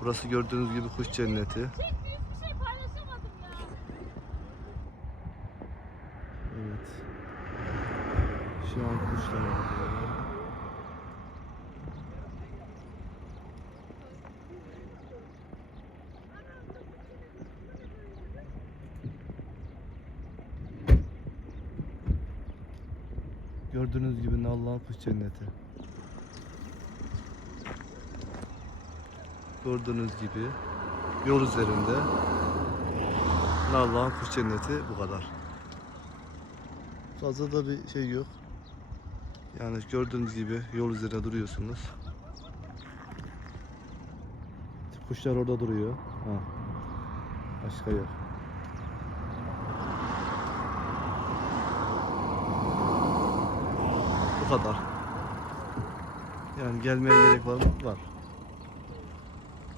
Burası gördüğünüz gibi kuş cenneti. Şey. Evet. Şu an kuşlar. Gördüğünüz gibi Allah'ın kuş cenneti. Gördüğünüz gibi yol üzerinde Allah'ın kuş cenneti bu kadar. Fazla da bir şey yok. Yani gördüğünüz gibi yol üzerine duruyorsunuz. Kuşlar orada duruyor. Ha. Başka yok. Bu kadar. Yani gelmeye gerek var mı? Var.